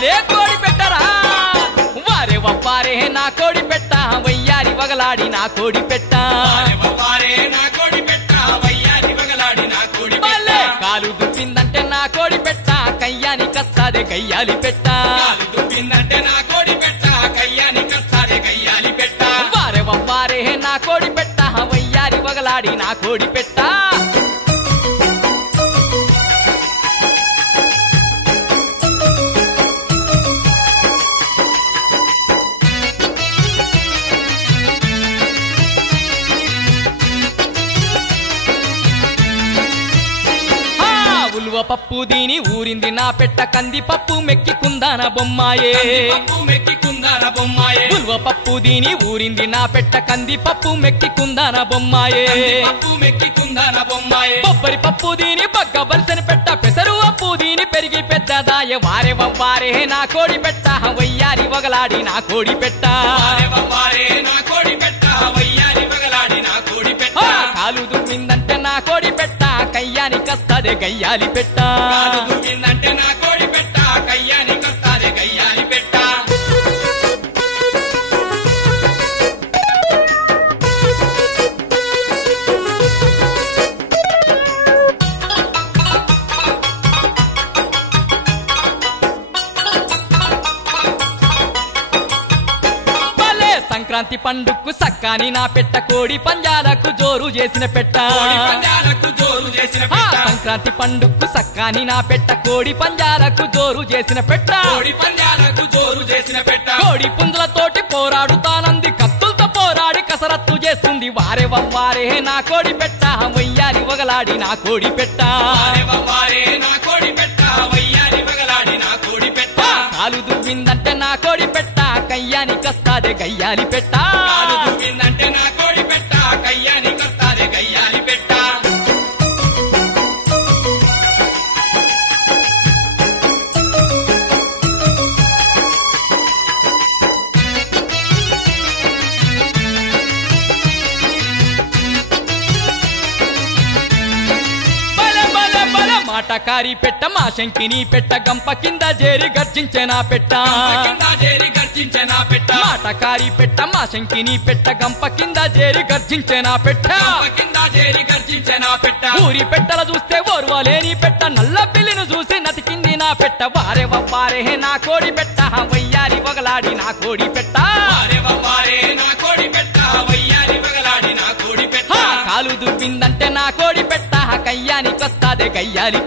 భలే కోడి పెట్టరా? వారే వవ్వారే నా కోడి పెట్ట వయ్యారి వగలాడి నా కోడి పెట్ట. వారే వవ్వారే నా కోడి పెట్ట వయ్యారి వగలాడి నా కోడి భలే పెట్ట కాలు దుప్పిందంటే నా కోడి పెట్ట కయ్యాని కస్తాదే గయ్యాలి పెట్ట. దుప్పిందంటే నా కోడి పెట్ట కయ్యాని కస్తారే కయ్యాలి పెట్ట. వారే వవ్వారే నా కోడి పెట్ట వయ్యారి వగలాడి నా కోడి పెట్ట. ఉలువ పప్పు దీని ఊరింది నా పెట్ట కంది పప్పు మెక్కి కుందాన బొమ్మాయే. మెక్కి కుందాన బొమ్మాయే. ఉలువ పప్పు దీని ఊరింది నా పెట్ట కంది పప్పు మెక్కి కుందాన బొమ్మాయే. పప్పు మెక్కి కుందాన బొమ్మాయే. కొబ్బరి పప్పు దీని బగ్గ బలిసని పెట్ట పెసరు అప్పు దీని పెరిగి పెద్దదాయ వారే వవ్వారే నా కోడి పెట్ట వయ్యారి వగలాడి నా కోడి పెట్ట. వారే నా కోడి పెట్ట వయ్యారి వగలాడి నా కోడి పెట్ట. కాలు దుమ్మిందంటే నా కోడి పెట్ట. కయ్యాని కస్తదే గయ్యాలి పెట్ట. సంక్రాంతి పండుగకు సక్కాని నా పెట్ట కోడి పంజాలకు జోరు చేసిన పెట్ట. సంక్రాంతి పండుగకు సక్కాని నా పెట్ట కోడి పంజాలకు జోరు చేసిన పెట్ట. కోడి పందాలకు జోరు చేసిన పెట్ట. కోడి పుంజులతోటి పోరాడుతానంది కత్తులతో పోరాడి కసరత్తు చేస్తుంది. వారే వవ్వారే నా కోడి పెట్ట వయ్యారి వగలాడి నా కోడి పెట్ట. వారే నా కోడి పెట్ట వయ్యారి వగలాడి నా కోడి పెట్ట. కాలు దువ్విందంటే నా కోడి పెట్ట. కయ్యాని కస్తాదే గయ్యాలి పెట్టా. బల మాటకారి పెట్ట మా శంకిని పెట్ట గంప కింద చేరి గర్జించెనా పెట్ట కింద చేరి గర్జించే నా పెట్ట. మాటకారి పెట్ట మా శంకిని పెట్ట గంప కింద చేరి గర్జించెనా పెట్ట కింద చేరి గర్జించెనా పెట్ట. ఊరి పెట్టల చూస్తే ఓర్వలేని పెట్ట నల్ల పిల్లిని చూసి నతికింది నా పెట్ట. వారే వారే నా కోడి పెట్ట వయ్యారి వగలాడి నా కోడి పెట్ట. వారే కస్తాదే గయ్యాలి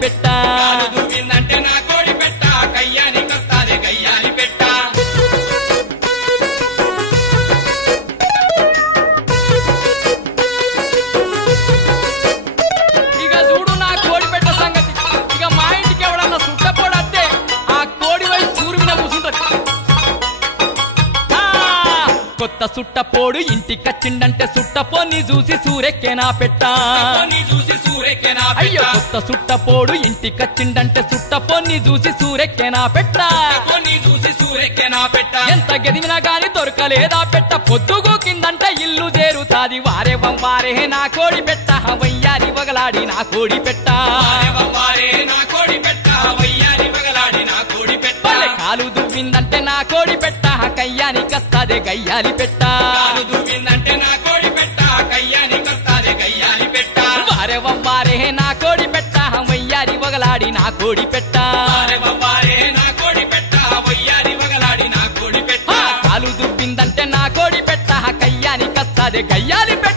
సుట్టపోడు ఇంటికచ్చిండంటే సుట్టపోని చూసి సూరెక్కే నా పెట్ట చూసి అయ్యో కొత్త సుట్టపోడు ఇంటికచ్చిండంటే సుట్టపోని చూసి సూరెక్కే నా పెట్ట చూసి ఎంత గదివినా గాని దొరకలేదా పెట్ట? పొద్దుగు కిందంట ఇల్లు చేరుతాది. వారే వారే నా కోడి పెట్ట. వయ్యారి వగలాడి నా కోడి పెట్ట. నా కోడి పెట్ట. కాలు దువ్విందంటే నా కోడి పెట్ట కయ్యాని కస్తాదే గయ్యాలి పెట్ట. కాలు దువ్విందంటే నా కోడి పెట్ట కయ్యాని కస్తారే కయ్యాలి పెట్ట. వారే వారే నా కోడి పెట్ట వయ్యారి వగలాడి నా కోడి పెట్ట. నా కోడి పెట్ట వయ్యారి వగలాడి నా కోడి పెట్ట. కాలు దువ్విందంటే నా కోడి పెట్ట కయ్యాని కస్తాదే గయ్యాలి పెట్ట.